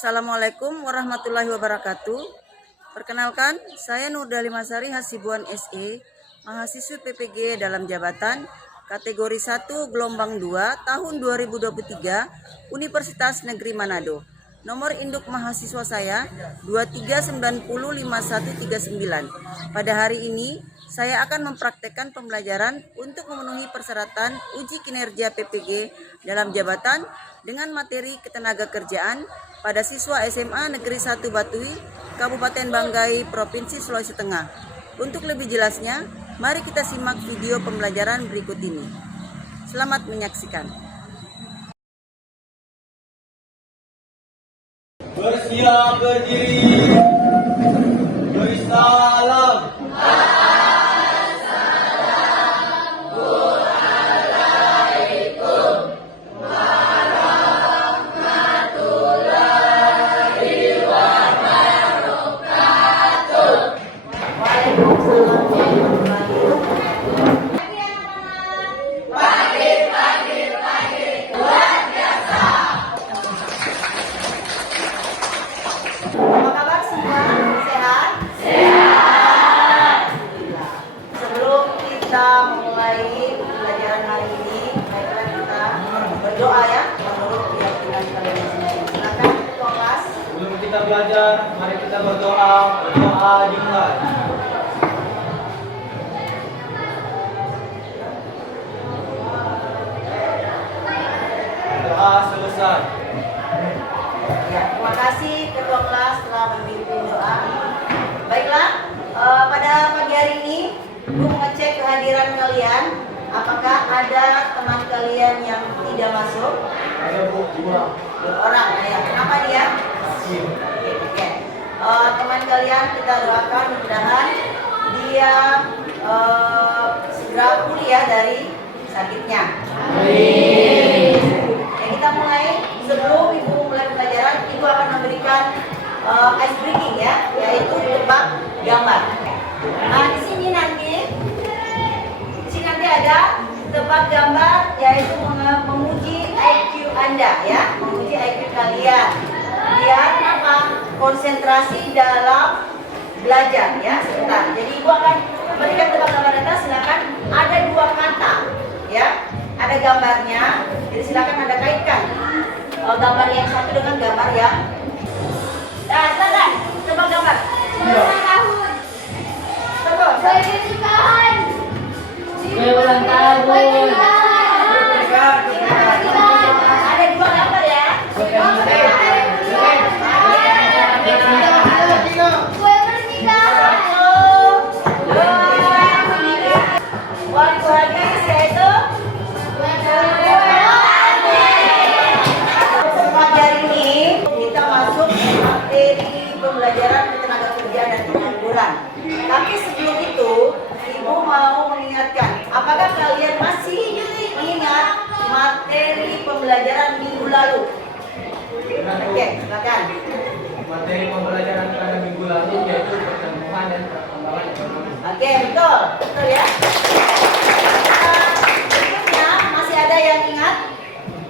Assalamualaikum warahmatullahi wabarakatuh. Perkenalkan, saya Nurdali Masari Hasibuan SE, mahasiswi PPG dalam jabatan kategori 1 gelombang 2 tahun 2023 Universitas Negeri Manado. Nomor induk mahasiswa saya 23905139. Pada hari ini saya akan mempraktekkan pembelajaran untuk memenuhi persyaratan uji kinerja PPG dalam jabatan dengan materi ketenagakerjaan pada siswa SMA Negeri 1 Batui, Kabupaten Banggai, Provinsi Sulawesi Tengah. Untuk lebih jelasnya, mari kita simak video pembelajaran berikut ini. Selamat menyaksikan. Bersiap berdiri. Beri salam. Apa kabar semua? Sehat? Sehat. Sebelum kita memulai pembelajaran hari ini, baiklah kita berdoa ya menurut keyakinan kalian masing-masing. Silakan ketua kelas. Sebelum kita belajar, mari kita berdoa. Berdoa dimulai. Doa selesai. Ya, terima kasih ketua kelas telah memimpin doa. Baiklah, pada pagi hari ini Bu mengecek kehadiran kalian. Apakah ada teman kalian yang tidak masuk? Ada Bu, 2 orang ya. Kenapa dia? Oke. Teman kalian kita doakan mudah-mudahan dia segera pulih ya dari sakitnya. Amin. Ya, kita mulai. Sebelum Ibu mulai pelajaran, Ibu akan memberikan ice breaking ya, yaitu tebak gambar. Nah, di sini nanti ada tebak gambar, yaitu menguji IQ Anda ya, menguji IQ kalian. Biar apa? Konsentrasi dalam belajar ya, sebentar. Jadi Ibu akan memberikan tebak gambar data. Silakan, ada 2 kata ya, ada gambarnya. Jadi silakan Anda kaitkan gambar yang satu dengan gambar yang. Nah, silakan tebak gambar. Tahun. Tebak. Ulang tahun. Ada 2 gambar ya. Waktu habis yaitu pagi ini kita masuk materi pembelajaran ketenagakerjaan dan pengangguran. Tapi sebelum itu, Ibu mau mengingatkan, apakah kalian masih ingat materi pembelajaran minggu lalu? Oke, silakan. Materi pembelajaran pada minggu lalu yaitu pertumbuhan dan perkembangan ekonomi. Oke, betul ya. Berikutnya masih ada yang ingat?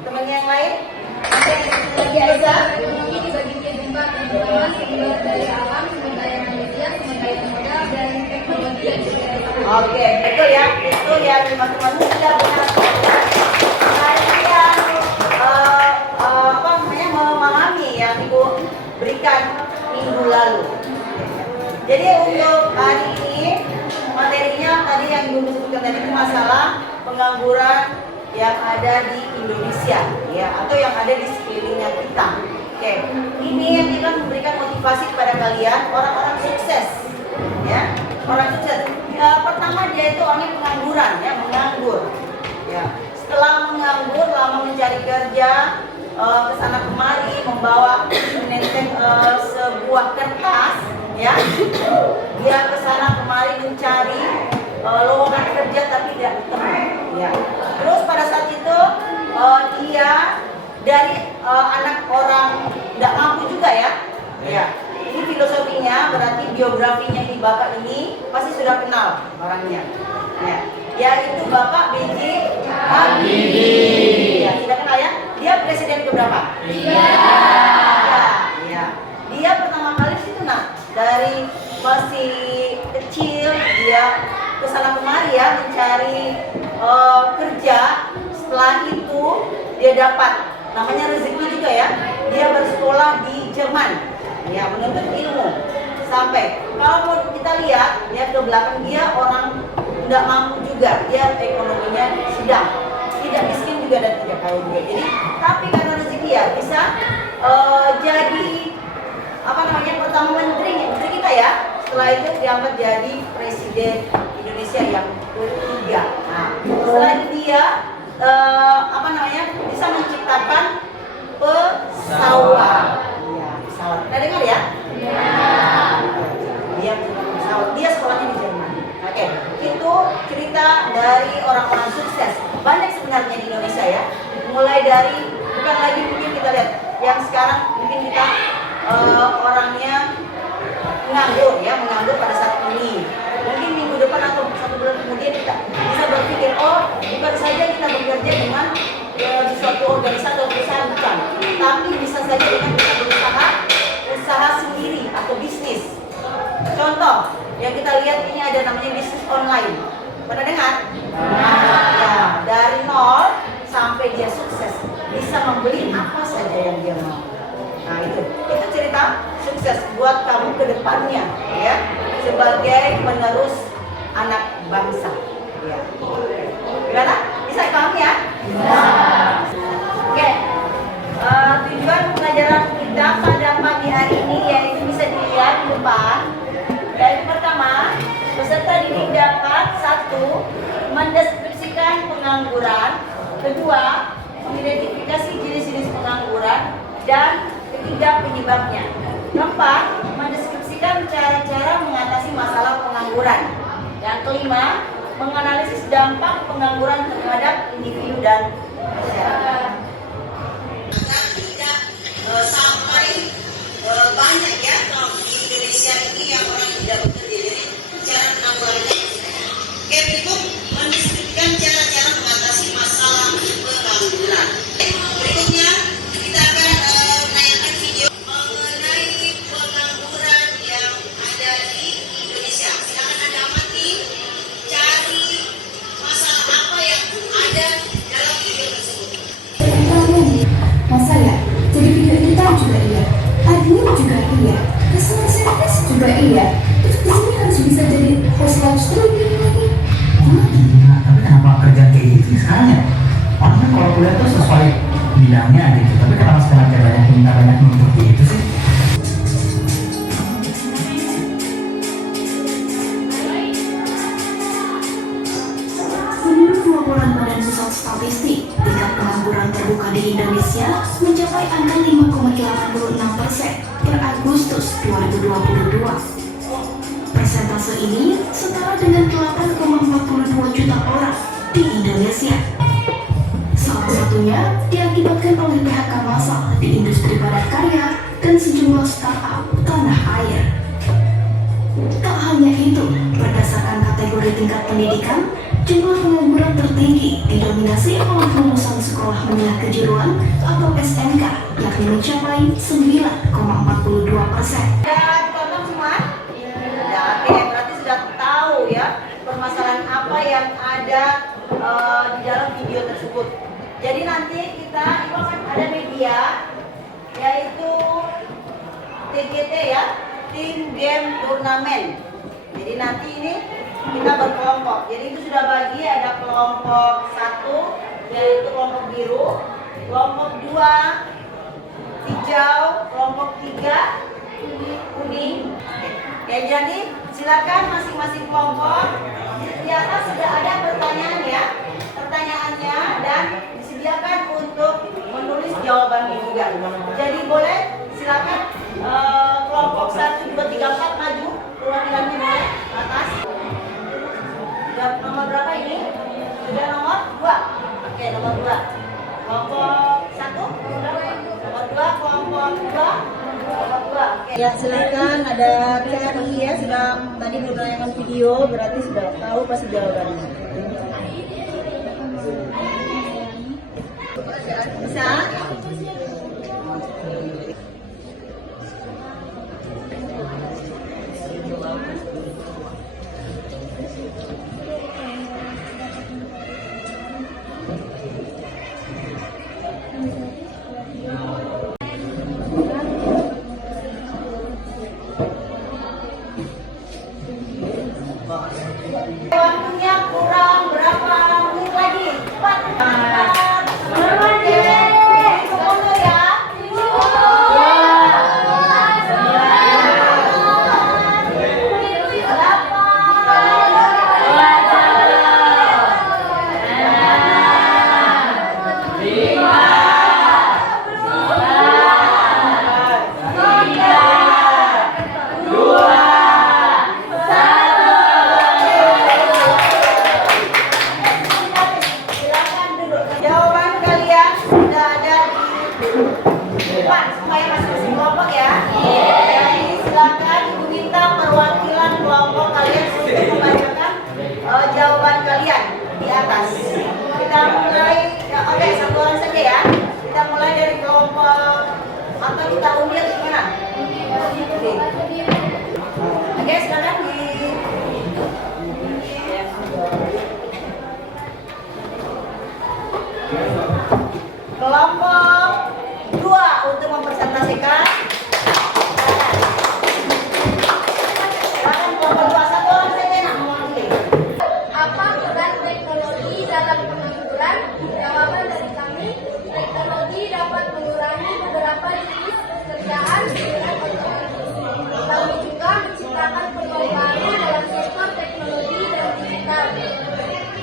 Teman yang lain? Biasa, ekonomi dibagi menjadi 4 yang pertama sumber dari alam, sumber daya manusia, sumber daya modal, dan teknologi yang Oke, betul ya. Itu yang teman-teman sudah benar. Kalian memahami yang Ibu berikan minggu lalu. Jadi untuk hari ini materinya tadi yang Ibu sebutkan tadi itu masalah pengangguran yang ada di Indonesia ya, atau yang ada di sekelilingnya kita. Oke, ini yang akan memberikan motivasi kepada kalian, orang-orang sukses ya, orang sukses. Pertama dia itu orangnya pengangguran ya, menganggur ya. Setelah menganggur, lama mencari kerja, kesana kemari membawa menenteng sebuah kertas ya, dia kesana kemari mencari lowongan kerja tapi tidak ketemu ya. Terus pada saat itu dia dari anak orang tidak mampu juga ya. Ya. Ini filosofinya, berarti biografinya ini Bapak ini pasti sudah kenal orangnya. Ya. Yaitu Bapak B.J. Habibie. Ya, sudah kenal ya? Dia presiden keberapa? 3. Ya, dari masih kecil dia kesana kemari ya mencari kerja. Setelah itu dia dapat namanya rezeki juga ya. Dia bersekolah di Jerman ya, menuntut ilmu. Sampai kalau kita lihat ya ke belakang dia orang tidak mampu juga, dia ekonominya sedang, tidak miskin juga dan tidak kaya juga. Jadi tapi karena rezeki ya bisa jadi apa namanya pertama menteri kita ya. Setelah itu diangkat jadi presiden Indonesia yang ketiga. Nah, setelah itu dia apa namanya bisa menciptakan pesawat. Ya, pesawat. Kita dengar ya? Iya. Dia menciptakan pesawat. Dia sekolahnya di Jerman. Oke, itu cerita dari orang-orang sukses. Banyak sebenarnya di Indonesia ya. Mulai dari bukan lagi mungkin kita lihat yang sekarang mungkin kita orangnya menganggur pada saat ini. Mungkin minggu depan atau 1 bulan kemudian kita bisa berpikir, oh bukan saja kita bekerja dengan di suatu organisasi atau perusahaan, bukan, tapi bisa saja dengan kita usaha sendiri atau bisnis. Contoh yang kita lihat ini ada namanya bisnis online. Pernah dengar? Ya, dari nol sampai dia sukses, bisa membeli apa saja yang dia mau. Nah itu cerita sukses buat kamu ke depannya ya, sebagai penerus anak bangsa ya. Gimana? Bisa dipahami ya? Bisa. Oke. Tujuan pelajaran kita pada pagi hari ini yaitu bisa dilihat di depan. Yang pertama, peserta didik dapat 1. Mendeskripsikan pengangguran. 2. Mengidentifikasi jenis-jenis pengangguran. Dan 3. Penyebabnya. 4. Mendeskripsikan cara-cara mengatasi masalah pengangguran. Yang 5. Menganalisis dampak pengangguran terhadap individu dan masyarakat. Agar tidak sampai banyak ya kalau di Indonesia ini yang orang tidak bekerja. Jadi cara penanggulangannya. Oke, berikut mendeskripsikan cara-cara mengatasi masalah pengangguran. Berikutnya kita akan menayangkan video mengenai pengangguran yang ada di Indonesia. Silakan Anda amati, cari masalah apa yang ada dalam video tersebut. Masa ya? Jadi video kita juga iya, admin juga iya, customer service juga iya. Terus di sini harus bisa jadi host live streaming lagi. Nah, tapi kenapa kerja kayak gitu sekarang ya? Orang kan kalau kuliah tuh sesuai bidangnya gitu, tapi kenapa sekarang kayak banyak nuntut gitu sih? Menurut laporan Badan Pusat Statistik, tingkat pengangguran terbuka di Indonesia mencapai angka 5,86% per Agustus 2022. Persentase ini setara dengan 8,42 juta orang di Indonesia. Salah satunya diakibatkan oleh PHK massal di industri padat karya dan sejumlah startup tanah air. Tak hanya itu, berdasarkan kategori tingkat pendidikan, jumlah pengangguran tertinggi didominasi oleh lulusan sekolah menengah kejuruan atau SMK, yakni mencapai 9,42%. Sudah ditonton semua? Ya, oke, berarti sudah tahu ya permasalahan apa yang ada di dalam video tersebut. Jadi nanti kita itu akan ada media yaitu TGT ya, Team Game Turnamen. Jadi nanti ini kita berkelompok. Jadi itu sudah bagi, ada kelompok 1 yaitu kelompok biru, kelompok 2 hijau, kelompok 3 kuning. Ya, jadi silakan masing-masing kelompok. Di atas sudah ada pertanyaan ya, pertanyaannya, dan disediakan untuk menulis jawabannya juga. Jadi boleh silakan kelompok 1, 2, 3, 4 maju perwakilannya boleh atas. Sudah nomor berapa ini? Sudah nomor 2. Oke, nomor 2. Kelompok 1, nomor 2, kelompok 2. Ya, silakan, ada Cari ya, sudah tadi menayangkan video, berarti sudah tahu pasti jawabannya. Bisa? Waktunya kurang berapa menit lagi? 4. Jawaban kalian sudah ada di depan, semuanya masing-masing kelompok ya. Jadi silakan Ibu minta perwakilan kelompok kalian untuk membacakan jawaban kalian di atas. Kita mulai, oke, satu orang saja ya. Kita mulai dari kelompok atau kita undi atau gimana? Oke, silakan di kelompok 2 untuk mempresentasikan. Silakan kelompok 2, satu orang saja nak mewakili. Apa peran teknologi dalam pengangguran? Jawaban dari kami, teknologi dapat mengurangi beberapa jenis pekerjaan dengan otomatis. Kami juga menciptakan peluang baru dalam sektor teknologi dan digital.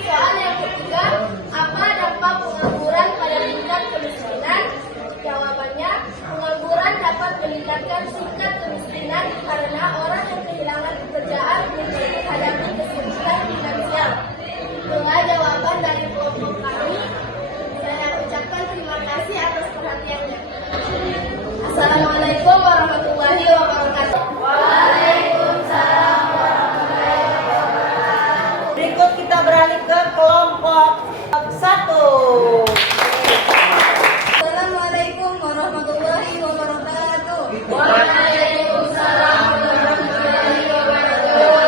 Soal yang ketiga, apa dampak pengangguran pada tingkat kemiskinan? Jawabannya, pengangguran dapat meningkatkan tingkat kemiskinan karena orang yang kehilangan pekerjaan menghadapi kesulitan finansial. Itulah jawaban dari kelompok kami. Saya ucapkan terima kasih atas perhatiannya. Assalamualaikum warahmatullahi wabarakatuh. Waalaikumsalam warahmatullahi wabarakatuh. Berikut kita beralih ke kelompok 1. Assalamualaikum warahmatullahi wabarakatuh. Waalaikumsalam warahmatullahi wabarakatuh.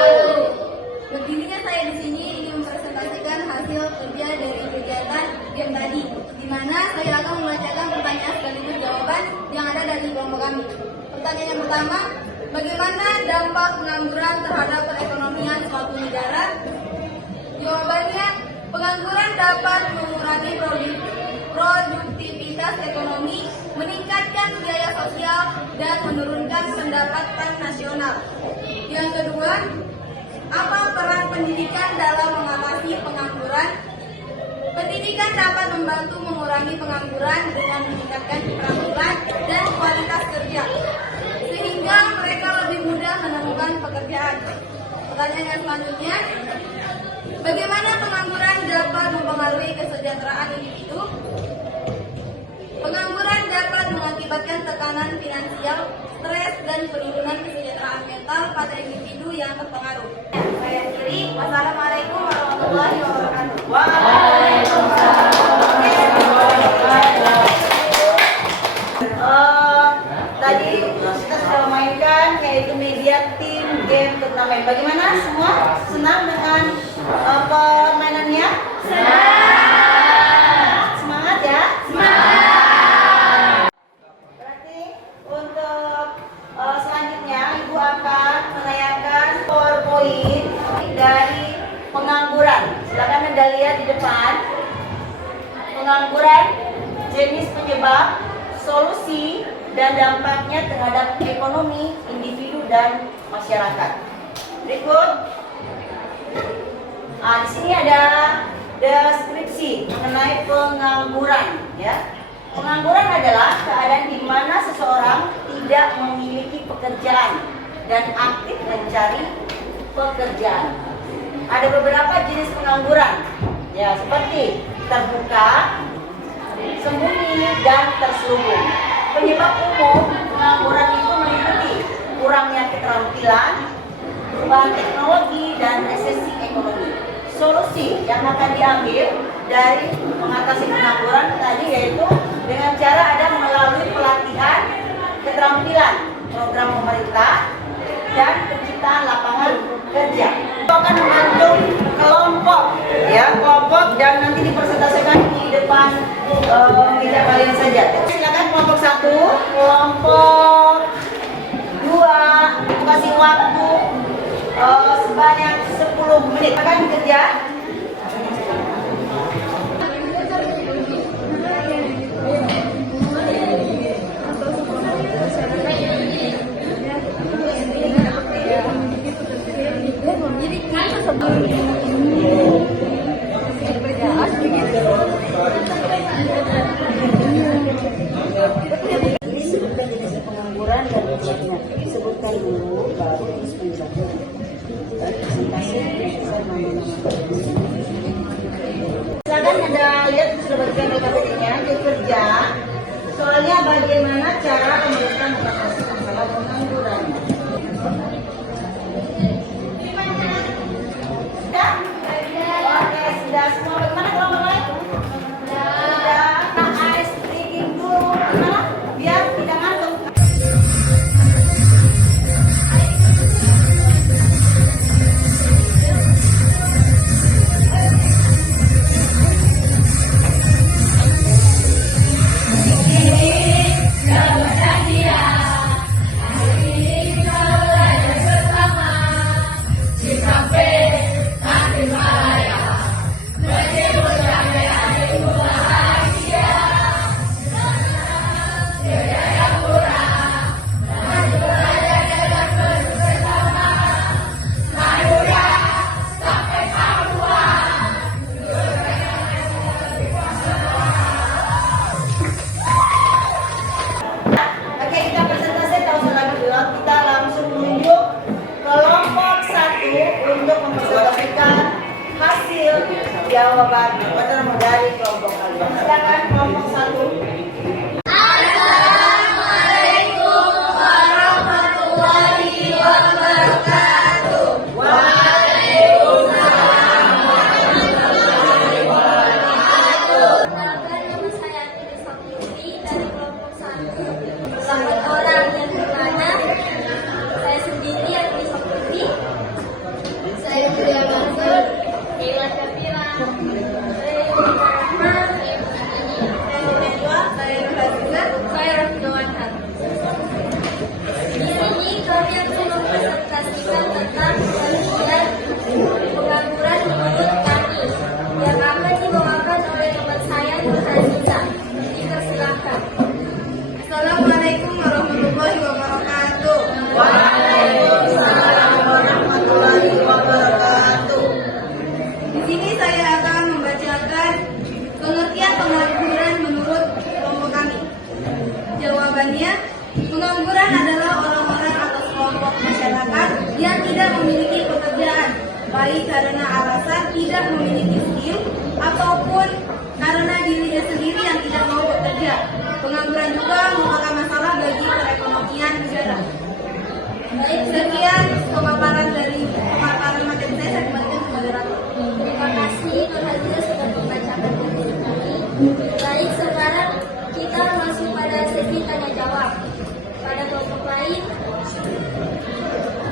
Berdirinya saya di sini ingin mempresentasikan hasil kerja dari kegiatan game tadi, di mana saya akan membacakan pertanyaan sekaligus jawaban yang ada dari kelompok kami. Pertanyaan yang pertama, bagaimana dampak pengangguran terhadap perekonomian suatu negara? Jawabannya, pengangguran dapat mengurangi produktivitas ekonomi, meningkatkan biaya sosial, dan menurunkan pendapatan nasional. Yang kedua, apa peran pendidikan dalam mengatasi pengangguran? Pendidikan dapat membantu mengurangi pengangguran dengan meningkatkan keterampilan dan kualitas kerja, sehingga mereka lebih mudah menemukan pekerjaan. Pertanyaan yang selanjutnya, bagaimana pengangguran dapat mempengaruhi kesejahteraan individu? Pengangguran dapat mengakibatkan tekanan finansial, stres, dan penurunan kesejahteraan mental pada individu yang terpengaruh. Saya akhiri. Wassalamualaikum warahmatullahi wabarakatuh. Tadi kita sudah mainkan yaitu media tim game turnamen. Bagaimana semua? Senang dengan permainannya? Semangat ya? Berarti untuk selanjutnya Ibu akan menayangkan PowerPoint dari pengangguran. Silakan Anda lihat di depan. Pengangguran, jenis penyebab, solusi, dan dampaknya terhadap ekonomi, individu, dan masyarakat. Berikut. Di sini ada deskripsi mengenai pengangguran. Ya. Pengangguran adalah keadaan di mana seseorang tidak memiliki pekerjaan dan aktif mencari pekerjaan. Ada beberapa jenis pengangguran, ya seperti terbuka, sembunyi, dan terselubung. Penyebab umum pengangguran itu meliputi kurangnya keterampilan, perubahan teknologi, dan resesi ekonomi. Solusi yang akan diambil dari mengatasi pengangguran tadi yaitu dengan cara ada melalui pelatihan keterampilan, program pemerintah, dan penciptaan lapangan kerja. Itu akan mengandung meja kalian saja. Silakan kelompok 1, kelompok 2 kasih waktu sebanyak 10 menit. Akan kerja. Ini sebutkan jenis pengangguran dan jenisnya. Sebutkan dulu, baru terus menjelaskan. Presentasi sesuai nama-nama. Silakan ada lihat sudah bagikan PPT-nya, yuk kerja. Soalnya bagaimana cara pemerintah mengatasi masalah pengangguran. Sudah? Oke, sudah semua. Bagaimana kelompok lain? Sudah. Nah, ice drinking dulu. Gimana? Biar tidak ngantuk. Oke, kita presentasi kalau sudah bilang kita langsung menunjuk kelompok 1 untuk mempresentasikan hasil jawaban dari kelompok kalian. Silakan kelompok 1. Assalamualaikum warahmatullahi wabarakatuh. Perkenalkan, nama saya Ati Saputri dari kelompok 1. Selamat orang yang bermana. Saya sendiri Ati Saputri. Saya Julia Mansur. Dewa Capira. Saya Yudhika Rahma. Saya Putini. Saya Medwa. Saya Nurhazizah. Saya Rafidawanhan. Di sini kami akan mempresentasikan tentang penelitian pengangguran menurut kami yang akan dibawakan oleh teman saya Nurhazizah. Dipersilakan. Assalamualaikum warahmatullahi wabarakatuh. Waalaikumsalam warahmatullahi wabarakatuh. Di sini saya akan membacakan pengertian pengangguran menurut kelompok kami. Jawabannya, pengangguran adalah orang-orang atau kelompok masyarakat yang tidak memiliki pekerjaan, baik karena alasan tidak memiliki skill ataupun karena dirinya sendiri yang tidak mau bekerja. Pengangguran juga merupakan masalah bagi perekonomian negara. Baik, sekian pemaparan materi saya kembalikan ke moderator. Terima kasih Nurhazizah sudah membacakan materi kami. Baik, sekarang kita masuk pada sesi tanya jawab. Pada kelompok lain,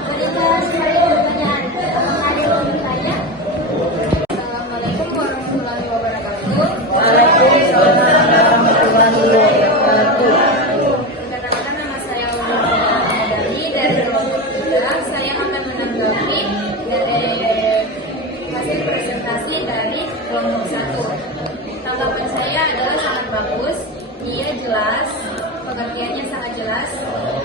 mereka sekali pertanyaan. Ada yang mau bertanya? Assalamualaikum warahmatullahi wabarakatuh. Waalaikumsalam warahmatullahi wabarakatuh. Perkenalkan, nama saya Dari kelompok 3. Saya akan menanggapi dari hasil presentasi dari kelompok 1. Tanggapan saya adalah sangat bagus. Dia jelas, pengertiannya sangat jelas,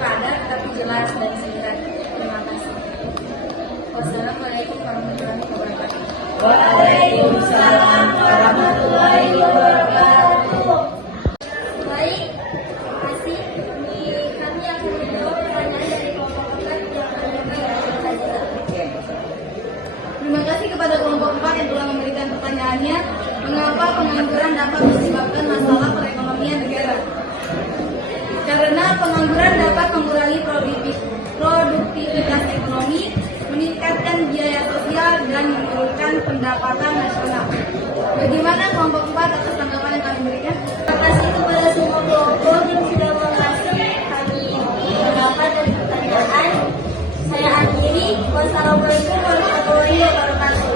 padat tapi jelas dan singkat. Terima kasih. Wassalamualaikum warahmatullahi wabarakatuh. Waalaikumsalam warahmatullahi wabarakatuh. Baik, terima kasih. Kami akan menjawab pertanyaan dari kelompok 4 yang menyampaikan Nurhazizah. Terima kasih kepada kelompok 4 yang telah memberikan pertanyaannya. Mengapa pengangguran dapat menyebabkan masalah perekonomian negara? Karena pengangguran dapat mengurangi produktivitas ekonomi, meningkatkan biaya sosial, dan menurunkan pendapatan nasional. Bagaimana kelompok 4 atas tanggapan yang kami berikan? Terima kasih kepada semua kelompok yang sudah mengasih kami pendapat dan pertanyaan. Saya akhiri. Wassalamualaikum warahmatullahi wabarakatuh.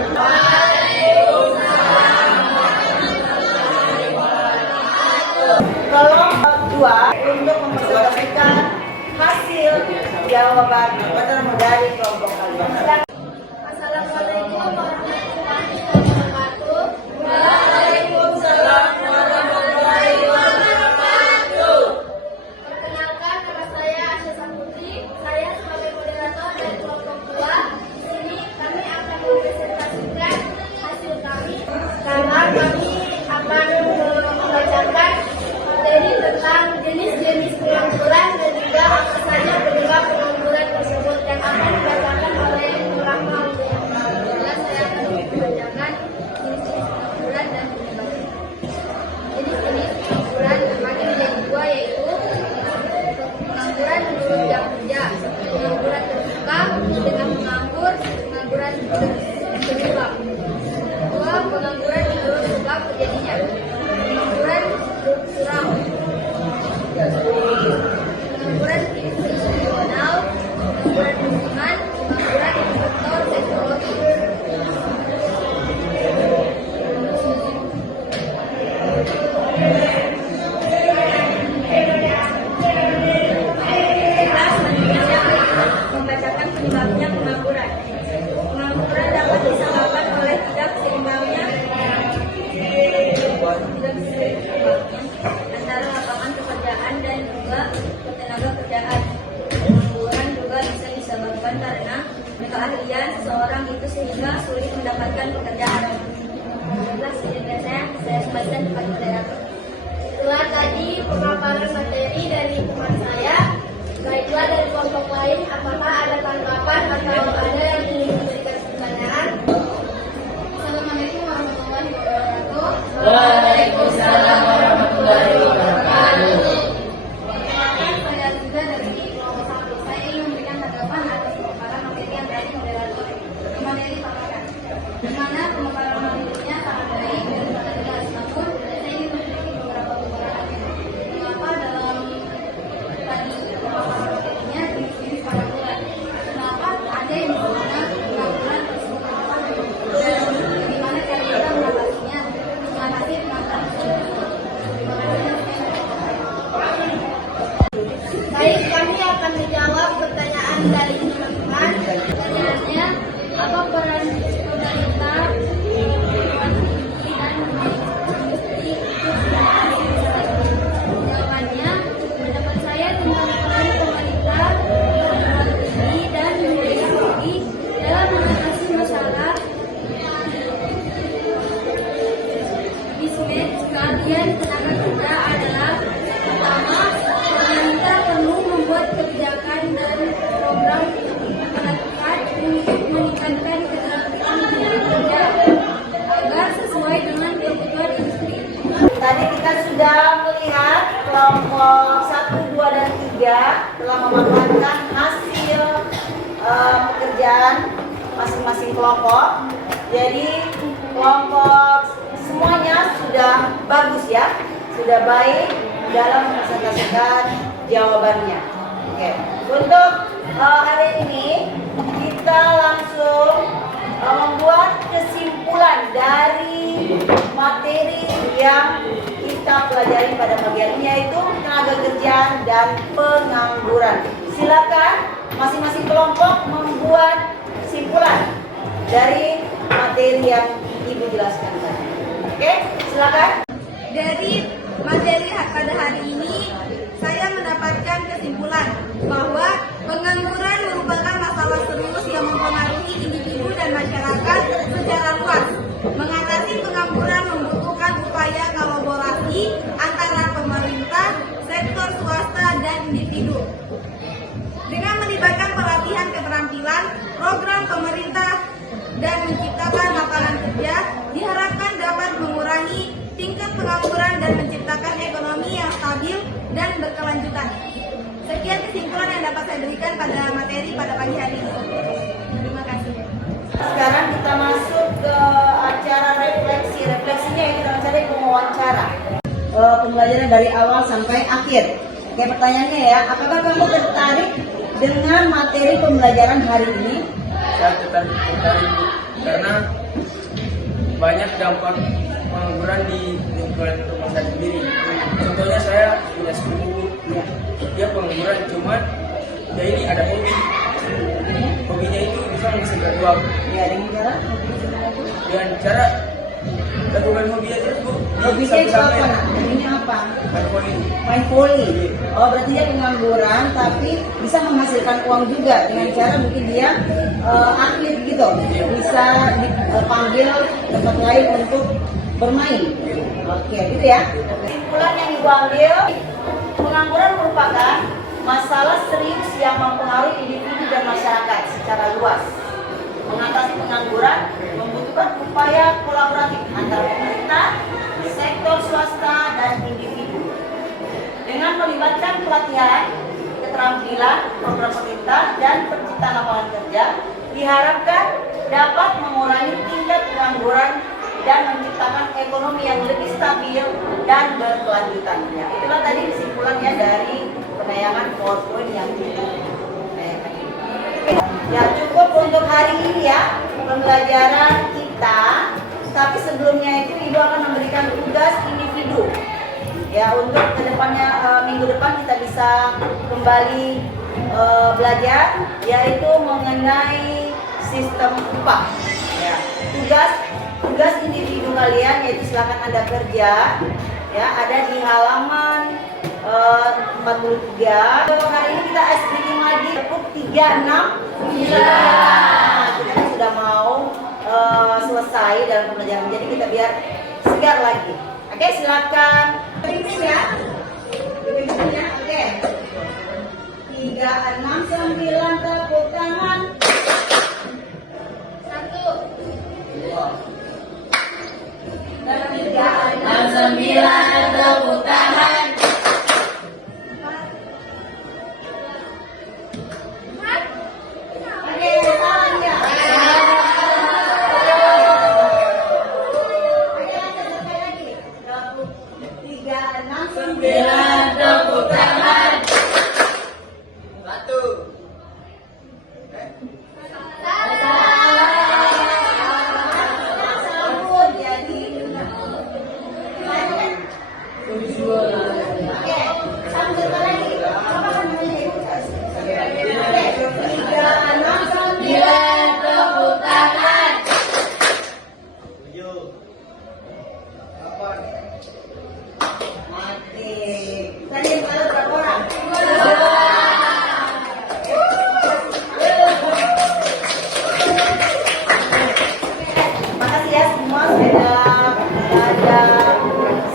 Dua, pengangguran di seluruh sebab terjadinya. Pengangguran struktural. Pengangguran institusional, pengangguran lingkungan, pengangguran di sektor teknologi. Membacakan penyebabnya pengangguran. Pengangguran dapat disebabkan oleh tidak seimbangnya antara lapangan pekerjaan dan juga tenaga kerjaan. Pengangguran juga bisa disebabkan karena keahlian seseorang itu sehingga sulit mendapatkan pekerjaan. Saya sebagian kepada moderator. Setelah tadi pemaparan materi dari teman saya, baiklah dari kelompok lain, apakah ada tanggapan atau ada yang ingin memberikan pertanyaan? Assalamualaikum warahmatullahi wabarakatuh. Waalaikumsalam warahmatullahi wabarakatuh. Perkenalkan, saya juga dari kelompok 1. Saya ingin memberikan tanggapan atas pemaparan materi yang tadi moderator materi paparkan. Di mana pemaparan materinya sangat baik dan sangat jelas, namun saya ingin memiliki beberapa kekurangannya. Mengapa dalam tadi pemaparan materinya jenis pengangguran? Kenapa ada yang disebutnya pengangguran tersebut apa? Dan bagaimana cara kita mengatasinya? Mengatasi pengangguran tersebut. Terima kasih. Baik, kami akan menjawab pertanyaan dari teman-teman. Pertanyaannya, apa peran pemerintah dan industri? Jawabannya, pendapat saya tentang peran pemerintah industri dan industri dalam mengatasi masalah bisnis sekalian tenaga kerja adalah: pertama, pemerintah perlu membuat kebijakan dan program peningkatan untuk meningkatkan keterampilan tenaga kerja agar sesuai dengan kebutuhan industri. Tadi kita sudah melihat kelompok 1, 2, dan 3 telah memaparkan hasil pekerjaan masing-masing kelompok. Jadi kelompok semuanya sudah bagus ya, sudah baik dalam mempresentasikan jawabannya. Oke, untuk hari ini kita langsung membuat kesimpulan dari materi yang kita pelajari pada bagian ini, yaitu tenaga kerjaan dan pengangguran. Silakan masing-masing kelompok membuat kesimpulan dari materi yang Ibu jelaskan tadi. Oke, silakan. Dari materi pada hari ini, saya mendapatkan kesimpulan bahwa pengangguran merupakan masalah serius yang mempengaruhi individu dan masyarakat secara luas. Mengatasi pengangguran membutuhkan upaya kolaborasi antara pemerintah, sektor swasta, dan individu. Dengan melibatkan pelatihan keterampilan, program pemerintah, dan menciptakan lapangan kerja, diharapkan dapat mengurangi tingkat pengangguran dan menciptakan ekonomi yang stabil dan berkelanjutan. Sekian kesimpulan yang dapat saya berikan pada materi pada pagi hari ini. Terima kasih. Sekarang kita masuk ke acara refleksi. Refleksinya itu acara wawancara. Pembelajaran dari awal sampai akhir. Oke, pertanyaannya ya, apakah kamu tertarik dengan materi pembelajaran hari ini? Saya tertarik karena banyak dampak pengangguran di lingkungan rumah saya sendiri. Contohnya saya punya sepupu, dia pengangguran, cuman dia ini ada hobi. Hobinya itu bisa menghasilkan uang. Ya, dengan cara? Dengan cara lakukan hobi aja, Bu. Hobinya itu apa? Nak? Hobinya apa? Main volley. Oh, berarti dia pengangguran tapi bisa menghasilkan uang juga dengan cara mungkin dia atlet gitu. Bisa dipanggil tempat lain untuk bermain. Oke, gitu ya. Kesimpulan yang diambil, pengangguran merupakan masalah serius yang mempengaruhi individu dan masyarakat secara luas. Mengatasi pengangguran membutuhkan upaya kolaboratif antara pemerintah, sektor swasta, dan individu. Dengan melibatkan pelatihan, keterampilan, program pemerintah, dan penciptaan lapangan kerja, diharapkan dapat mengurangi tingkat pengangguran dan menciptakan ekonomi yang lebih stabil dan berkelanjutan. Ya, itulah tadi kesimpulannya dari penayangan PowerPoint yang kita penayangan ini. Ya, cukup untuk hari ini ya pembelajaran kita. Tapi sebelumnya itu Ibu akan memberikan tugas individu. Ya, untuk kedepannya minggu depan kita bisa kembali belajar, yaitu mengenai sistem upah. Ya, tugas individu kalian yaitu silakan Anda kerja. Ya, ada di halaman 43. Hari ini kita ice breaking lagi, 369. Kita sudah mau selesai dalam pembelajaran, jadi kita biar segar lagi. Oke, silakan. Ya. Oke. 369 tepuk tangan. 369 tepuk tangan. Oke, tangannya. Tepuk tangan. Sambut jadi. Oke, sambut lagi. Apa namanya itu? 369 tepuk tangan. 7. Mati. Tadi yang kalah berapa orang? 2. Makasih ya semua sudah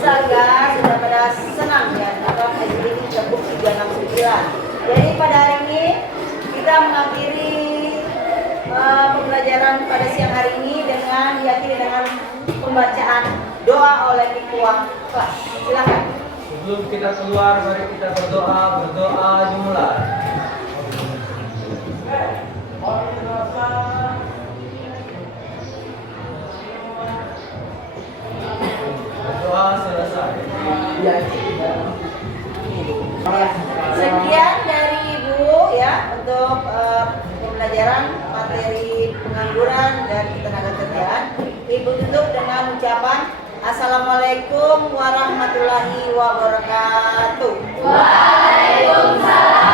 sagar, sudah pada senang ya dalam SBD Cabuk 369. Jadi pada hari ini kita mengakhiri pembelajaran pada siang hari ini dengan diakhiri dengan pembacaan doa oleh ketua kelas. Silakan. Sebelum kita keluar, mari kita berdoa dimulai. Doa selesai. Ya, sekian dari Ibu ya untuk pembelajaran materi pengangguran dan ketenagakerjaan. Ibu tutup dengan ucapan Assalamualaikum warahmatullahi wabarakatuh. Waalaikumsalam.